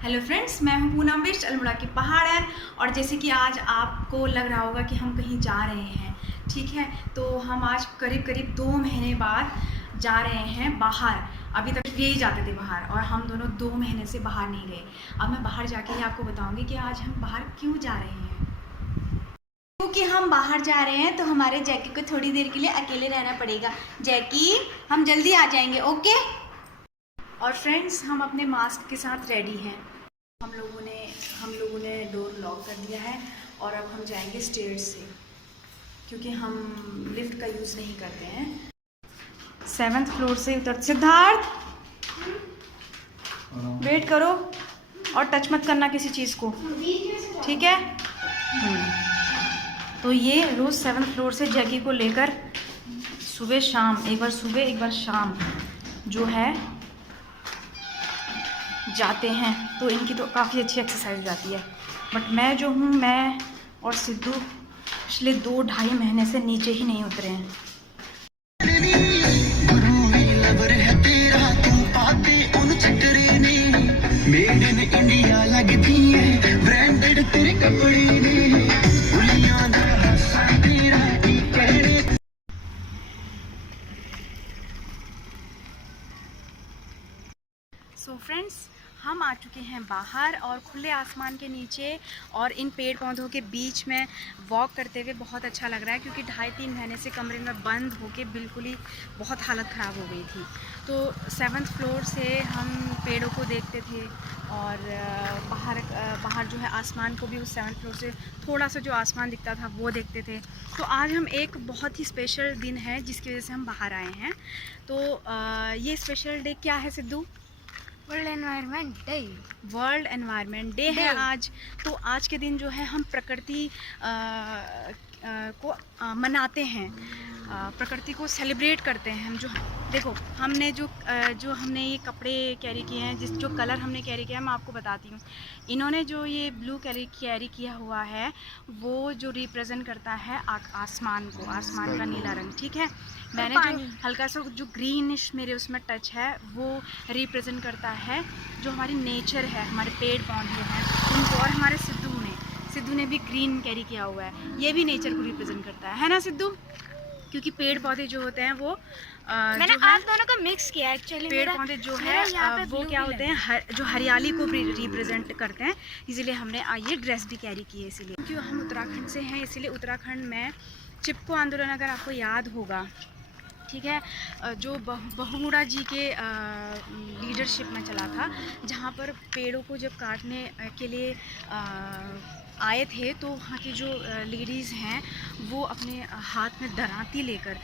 Hello friends, मैं हूं Poonam waste Almora की पहाड़न। और जैसे कि आज आपको लग रहा होगा कि हम कहीं जा रहे हैं, ठीक है। तो हम आज करीब करीब 2 महीने बाद जा रहे हैं बाहर। अभी तक यही जाते थे बाहर और हम दोनों 2 महीने से बाहर नहीं गए। अब मैं बाहर जाके ही आपको बताऊंगी कि आज हम बाहर क्यों जा रहे हैं। क्योंकि हम बाहर जा रहे हैं तो हमारे जैकी को थोड़ी देर के लिए अकेले रहना पड़ेगा। जैकी, हम जल्दी आ जाएंगे, ओके। और फ्रेंड्स, हम अपने मास्क के साथ रेडी हैं। हम लोगों ने डोर लॉक कर दिया है और अब हम जाएंगे स्टेयर्स से, क्योंकि हम लिफ्ट का यूज़ नहीं करते हैं। 7th फ्लोर से उतर। सिद्धार्थ, वेट करो और टच मत करना किसी चीज़ को, ठीक है। तो ये रोज़ 7th फ्लोर से जैकी को लेकर सुबह शाम, एक बार सुबह एक बार शाम जो है जाते हैं। तो इनकी तो काफ़ी अच्छी एक्सरसाइज हो जाती है। बट मैं जो हूँ, मैं और सिद्धू पिछले 2-2.5 महीने से नीचे ही नहीं उतरे हैं। मेड इन इंडिया लगती है, ब्रांडेड तेरे कपड़े ने। सो फ्रेंड्स, हम आ चुके हैं बाहर और खुले आसमान के नीचे और इन पेड़ पौधों के बीच में वॉक करते हुए बहुत अच्छा लग रहा है, क्योंकि 2.5-3 महीने से कमरे में बंद होके बिल्कुल ही बहुत हालत ख़राब हो गई थी। तो 7th फ्लोर से हम पेड़ों को देखते थे और बाहर जो है आसमान को भी उस 7th फ्लोर से थोड़ा सा जो आसमान दिखता था वो देखते थे। तो आज हम एक बहुत ही स्पेशल दिन है जिसकी वजह से हम बाहर आए हैं। तो ये स्पेशल डे क्या है Sidhu? World environment day. World environment day है आज। तो आज के दिन जो है हम प्रकृति को मनाते हैं, प्रकृति को सेलिब्रेट करते हैं। हम जो देखो, हमने जो हमने ये कपड़े कैरी किए हैं, जो कलर हमने कैरी किया है, मैं आपको बताती हूँ। इन्होंने जो ये ब्लू कैरी किया हुआ है वो जो रिप्रेजेंट करता है आसमान को, आसमान का नीला रंग, ठीक है। मैंने जो हल्का सा जो ग्रीनिश मेरे उसमें टच है वो रिप्रेजेंट करता है जो हमारी नेचर है, हमारे पेड़ पौधे हैं उनको। और हमारे सिद्धू ने भी ग्रीन कैरी किया हुआ है, ये भी नेचर को रिप्रेजेंट करता है ना सिद्धू? क्योंकि पेड़ पौधे जो होते हैं वो मैंने आप दोनों को मिक्स किया एक्चुअली। पेड़ पौधे जो है वो क्या होते हैं, जो हरियाली को रिप्रेजेंट करते हैं। इसीलिए हमने ये ड्रेस भी कैरी की है। इसीलिए क्योंकि हम उत्तराखंड से हैं, इसीलिए उत्तराखंड में चिपको आंदोलन, अगर आपको याद होगा, ठीक है, जो बहुगुणा जी के लीडरशिप में चला था, जहाँ पर पेड़ों को जब काटने के लिए आए थे, तो वहाँ की जो लेडीज़ हैं वो अपने हाथ में दरांती लेकर,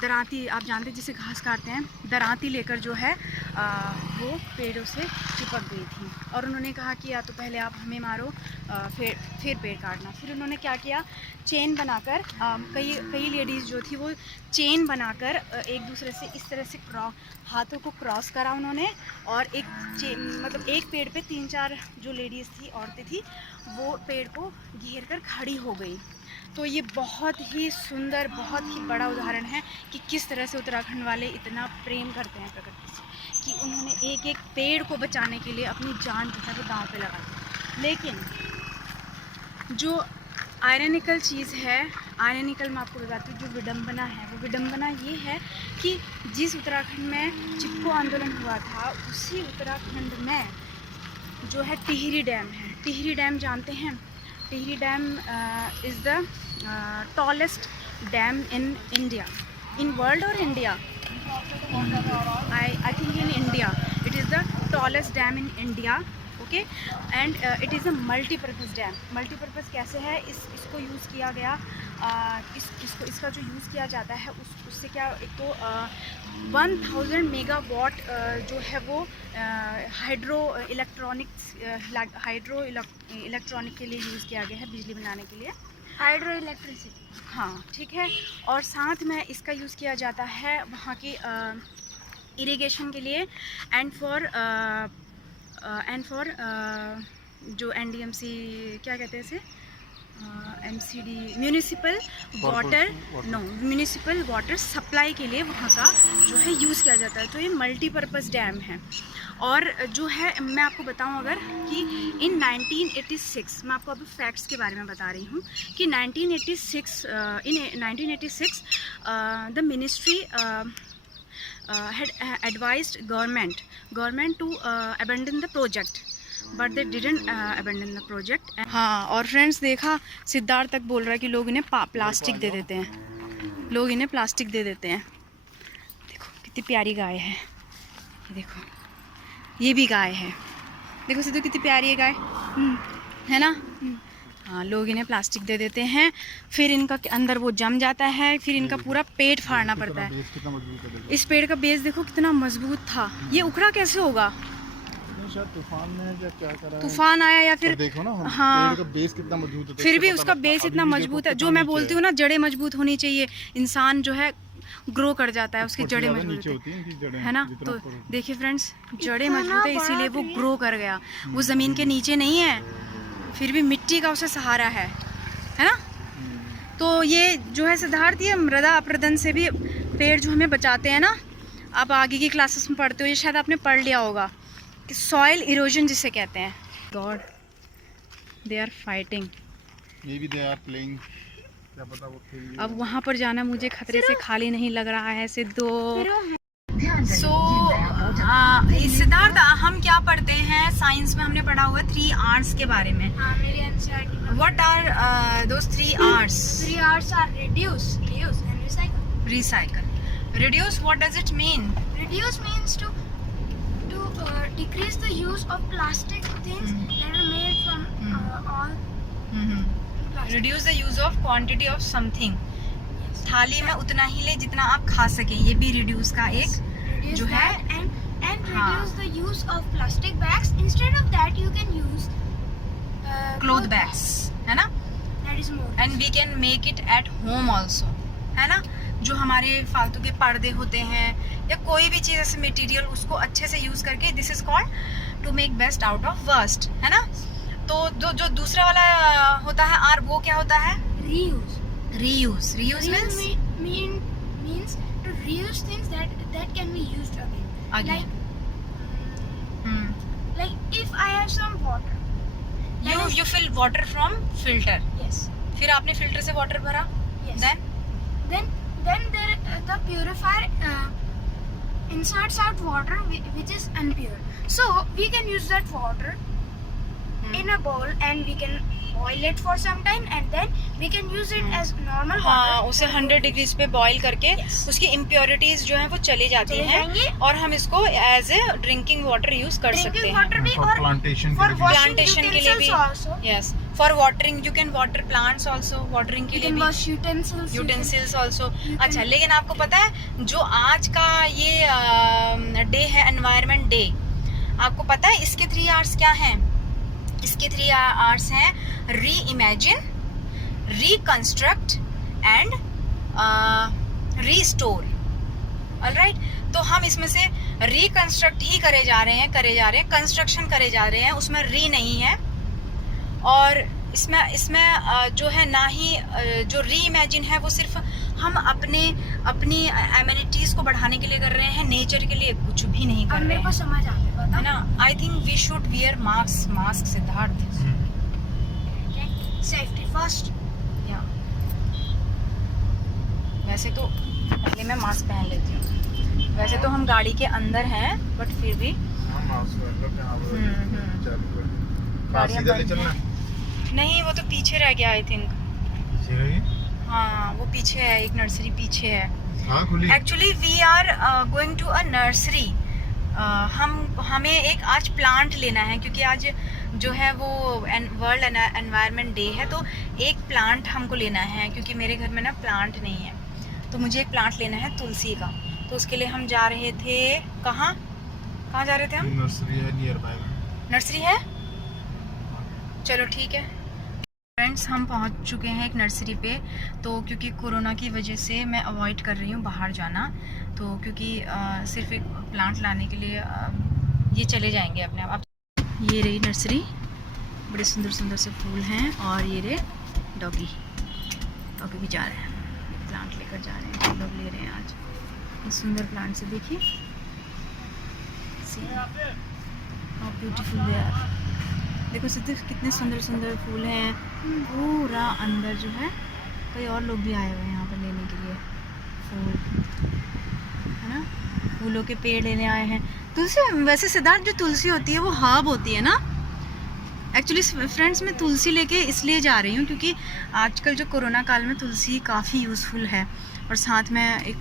दरांती आप जानते हैं जिसे घास काटते हैं, दरांती लेकर जो है वो पेड़ों से चिपक गई थी। और उन्होंने कहा कि या तो पहले आप हमें मारो, फिर पेड़ काटना। फिर उन्होंने क्या किया, चेन बनाकर, कई लेडीज़ जो थी वो चेन बनाकर एक दूसरे से इस तरह से हाथों को क्रॉस करा उन्होंने। और मतलब एक पेड़ पे 3-4 जो लेडीज़ थी, औरतें थी, वो पेड़ को घेर कर खड़ी हो गई। तो ये बहुत ही सुंदर, बहुत ही बड़ा उदाहरण है कि किस तरह से उत्तराखंड वाले इतना प्रेम करते हैं प्रकृति से, कि उन्होंने एक एक पेड़ को बचाने के लिए अपनी जान जो है वो दांव पे लगा दी। लेकिन जो आयरनिकल चीज़ है, आयरनिकल मैं आपको बताती हूँ, जो विडंबना है, वो विडंबना ये है कि जिस उत्तराखंड में चिपको आंदोलन हुआ था, उसी उत्तराखंड में जो है टिहरी डैम है। टिहरी डैम जानते हैं? Tehri dam is the tallest dam in India, in world और India, I think in India it is the tallest dam in India, okay, and it is a multi-purpose dam. Multi-purpose कैसे है, इसको use किया गया, इसका जो यूज़ किया जाता है उससे क्या, एक तो 1000 मेगावाट जो है वो हाइड्रो इलेक्ट्रॉनिक के लिए यूज़ किया गया है, बिजली बनाने के लिए, हाइड्रो इलेक्ट्रिसिटी। हाँ, ठीक है। और साथ में इसका यूज़ किया जाता है वहाँ की इरिगेशन के लिए, एंड फॉर जो NDMC क्या कहते हैं इसे, MCD municipal water, no municipal water supply के लिए वहाँ का जो है यूज़ किया जाता है। तो ये मल्टीपर्पज़ डैम है। और जो है मैं आपको बताऊं अगर कि इन 1986, मैं आपको अभी फैक्ट्स के बारे में बता रही हूँ कि 1986 the ministry had advised government to abandon the project, but they didn't abandon the project। हाँ, और फ्रेंड्स देखा, सिद्धार्थ तक बोल रहा है कि लोग इन्हें प्लास्टिक दे देते हैं, लोग इन्हें प्लास्टिक दे देते हैं। देखो कितनी प्यारी गाय है, ये देखो, ये भी गाय है, देखो सिद्धू कितनी प्यारी है गाय, है ना। हाँ, लोग इन्हें प्लास्टिक दे देते हैं, फिर इनका अंदर वो जम जाता है, फिर इनका पूरा पेट फाड़ना पड़ता है। इस पेड़ का बेस देखो कितना मजबूत था, ये उखड़ा कैसे होगा? तूफान में क्या करा, तूफान आया या फिर देखो ना, हाँ, पेड़ का बेस कितना मजबूत है, फिर भी उसका बेस इतना मजबूत है। जो मैं बोलती हूँ ना, जड़ें मजबूत होनी चाहिए, इंसान जो है ग्रो कर जाता है, उसकी जड़ें मजबूत होती है ना। तो देखिए फ्रेंड्स, जड़ें मजबूत है इसीलिए वो ग्रो कर गया, वो ज़मीन के नीचे नहीं है, फिर भी मिट्टी का उसे सहारा है ना। तो ये जो है सिद्धार्थ, ये मृदा अपरदन से भी पेड़ जो हमें बचाते हैं ना, आप आगे की क्लासेस में पढ़ते हो, ये शायद आपने पढ़ लिया होगा कि सॉइल इरोजन जिसे कहते हैं। God, they are fighting, maybe they are playing, क्या पता वो खेल रही है। अब वहाँ पर जाना मुझे खतरे से खाली नहीं लग रहा है सिद्धू। सो सिद्धार्थ, हम क्या पढ़ते हैं साइंस में, हमने पढ़ा हुआ 3 R's के बारे में। What are those 3 R's? 3 R's are reduce, reuse and recycle. Recycle. Reduce, what does it mean? Reduce means to decrease the use of plastic things that are made from all plastic. Reduce the use of quantity of something. थाली में उतना ही ले जितना आप खा सकें, ये भी रिड्यूस का एक Reduce जो है। that and हाँ। reduce the use of plastic bags. Instead of that, you can use cloth bags, है ना। That is more. And we can make it at home also, है ना। जो हमारे फालतू के पर्दे होते हैं या कोई भी चीज़ ऐसे मटेरियल, उसको अच्छे से यूज़ करके, this is called to make best out of worst, है ना। तो जो दूसरा वाला होता है आर, वो क्या होता है? Reuse. Reuse. Reuse means means to reuse things that can be used again. Again. Like if I have some water. You fill water from filter, Yes. फिर आपने फिल्टर से वाटर भरा, Yes. Then Then there the purifier inserts out water which is impure. So we can use that water in a bowl and we can boil it for some time and then we can use it as normal water. हाँ, उसे 100 degrees पे boil करके Yes. उसकी impurities जो है वो चली जाती चले हैं जाएंगी। और हम इसको as a drinking water use कर सकते Drinking हैं। water भी For और plantation for के लिए भी। washing Plantation के लिए भी। utensils also. Yes, for watering you can water plants also, watering के You लिए can भी, wash utensils. Utensils also. you अच्छा, can- लेकिन आपको पता है जो आज का ये डे है, एनवायरनमेंट डे, आपको पता है इसके 3 R's क्या हैं? इसके 3 R's हैं री imagine, reconstruct and restore. Alright, तो हम इसमें से रिकंस्ट्रक्ट ही करे जा रहे हैं, कंस्ट्रक्शन करे जा रहे हैं, उसमें री नहीं है। और इसमें जो है ना ही जो री इमेजिन है वो सिर्फ हम अपनी एमिनिटीज़ को बढ़ाने के लिए कर रहे हैं, नेचर के लिए कुछ भी नहीं अब कर रहे मेरे को हैं, समझ आ गया, है ना। I think we should wear mask Siddharth. Safety first. या वैसे तो पहले मैं मास्क पहन लेती हूँ, वैसे तो हम गाड़ी के अंदर हैं बट फिर भी हाँ, मास्क पहन लो, क्या बोल चालू कर। गाड़ियाँ सीधा ले बंद चलना। नहीं, वो तो पीछे रह गया आई थिंक। पीछे रही? हाँ, वो पीछे है, एक नर्सरी पीछे है। हाँ, खुली। Actually we are going to a nursery. हमें एक आज प्लांट लेना है क्योंकि आज जो है वो वर्ल्ड एनवायरनमेंट डे है, तो एक प्लांट हमको लेना है क्योंकि मेरे घर में ना प्लांट नहीं है, तो मुझे एक प्लांट लेना है तुलसी का। तो उसके लिए हम जा रहे थे, कहाँ जा रहे थे हम? नर्सरी है नियर बाय। नर्सरी है, चलो ठीक है। फ्रेंड्स, हम पहुंच चुके हैं एक नर्सरी पे। तो क्योंकि कोरोना की वजह से मैं अवॉइड कर रही हूँ बाहर जाना, तो क्योंकि सिर्फ एक प्लांट लाने के लिए ये चले जाएंगे अपने आप। ये रही नर्सरी, बड़े सुंदर सुंदर से फूल हैं और ये रहे डॉगी भी जा रहे हैं, प्लांट लेकर जा रहे हैं, हम लोग ले रहे हैं आज ये सुंदर प्लांट से। देखिए हाउ ब्यूटीफुल दे आर। देखो सिद्धू कितने सुंदर सुंदर फूल हैं पूरा अंदर जो है। कई और लोग भी आए हुए हैं यहाँ पर लेने के लिए फूल, है ना, फूलों के पेड़ लेने आए हैं। तुलसी, वैसे सिद्धार्थ जो तुलसी होती है वो हर्ब होती है ना। एक्चुअली फ्रेंड्स मैं तुलसी लेके इसलिए जा रही हूँ क्योंकि आजकल जो कोरोना काल में तुलसी काफ़ी यूज़फुल है, और साथ में एक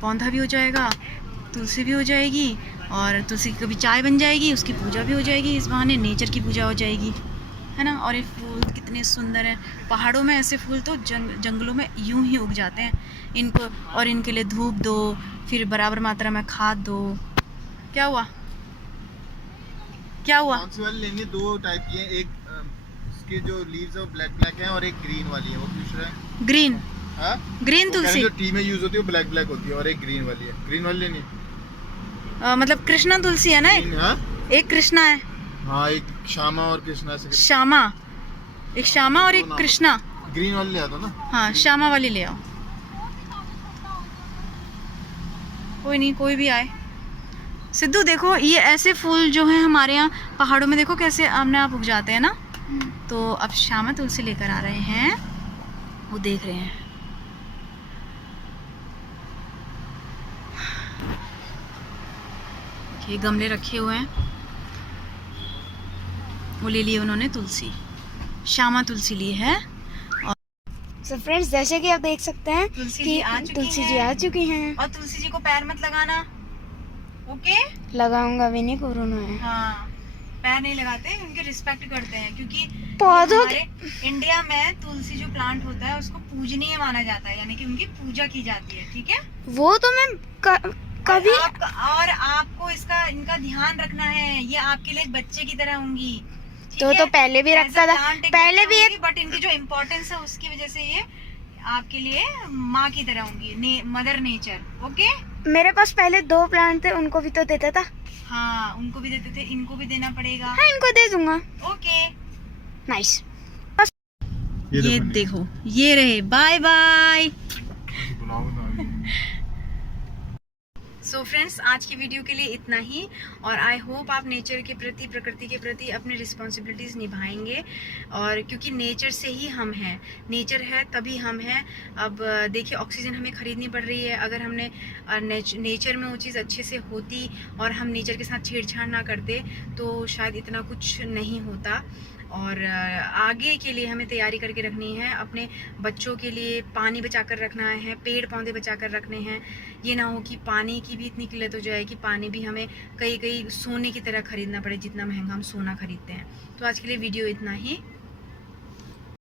पौधा भी हो जाएगा, तुलसी भी हो जाएगी, और तुलसी की कभी चाय बन जाएगी, उसकी पूजा भी हो जाएगी, इस बहाने नेचर की पूजा हो जाएगी, है ना। और ये फूल कितने सुंदर हैं, पहाड़ों में ऐसे फूल तो जंगलों में यूं ही उग जाते हैं इनको, और इनके लिए धूप दो, फिर बराबर मात्रा में खाद दो। क्या हुआ? कौन सी वाली लेनी है? दो टाइप की है, एक इसके जो लीव्स है वो ब्लैक है और एक ग्रीन वाली है। वो पूछ रहा है ग्रीन। हाँ, ग्रीन तुलसी जो टी में यूज होती है वो ब्लैक होती है, और एक ग्रीन वाली है। ग्रीन वाली लेनी मतलब कृष्णा तुलसी है ना, हाँ? एक कृष्णा है। हाँ, एक श्यामा और कृष्णा से। श्यामा, एक श्यामा और एक कृष्णा। ग्रीन वाली ले आता ना। हाँ, श्यामा वाली ले आओ। कोई नहीं, कोई भी आए। सिद्धू देखो ये ऐसे फूल जो हैं हमारे यहाँ पहाड़ों में देखो कैसे अपने आप उग जाते हैं ना। तो अब श्यामा तुलसी लेकर आ रहे हैं, वो देख रहे हैं। ये गमले रखे हुए हैं, वो ले लिए उन्होंने तुलसी, श्यामा तुलसी ली है। सो फ्रेंड्स जैसे कि आप देख सकते हैं तुलसी कि जी आ चुकी तुलसी जी हैं। आ चुकी हैं। और तुलसी जी को पैर मत लगाना, ओके? लगाऊंगा भी नहीं, कोरोना है। हाँ, पैर नहीं लगाते, उनके रिस्पेक्ट करते हैं क्योंकि पौधों हमारे इंडिया में तुलसी जो प्लांट होता है उसको पूजनीय माना जाता है, यानी कि उनकी पूजा की जाती है, ठीक है? वो तो मैं कभी और आपको इनका ध्यान रखना है, ये आपके लिए एक बच्चे की तरह होंगी। तो पहले भी रखता था, पहले भी एक, बट इनकी जो इम्पोर्टेंस है उसकी वजह से ये आपके लिए माँ की तरह होंगी, मदर नेचर, ओके? मेरे पास पहले 2 प्लांट थे, उनको भी तो देता था। हाँ, उनको भी देते थे, इनको भी देना पड़ेगा। हाँ, इनको दे दूंगा। Okay, nice. ये देखो, ये रहे, बाय बाय। सो फ्रेंड्स, आज की वीडियो के लिए इतना ही, और आई होप आप नेचर के प्रति, प्रकृति के प्रति अपनी रिस्पॉन्सिबिलिटीज़ निभाएंगे, और क्योंकि नेचर से ही हम हैं, नेचर है तभी हम हैं। अब देखिए ऑक्सीजन हमें ख़रीदनी पड़ रही है, अगर हमने नेचर में वो चीज़ अच्छे से होती और हम नेचर के साथ छेड़छाड़ ना करते तो शायद इतना कुछ नहीं होता। और आगे के लिए हमें तैयारी करके रखनी है, अपने बच्चों के लिए पानी बचा कर रखना है, पेड़ पौधे बचा कर रखने हैं। ये ना हो कि पानी की भी इतनी किल्लत हो जाए कि पानी भी हमें कई सोने की तरह ख़रीदना पड़े, जितना महंगा हम सोना ख़रीदते हैं। तो आज के लिए वीडियो इतना ही।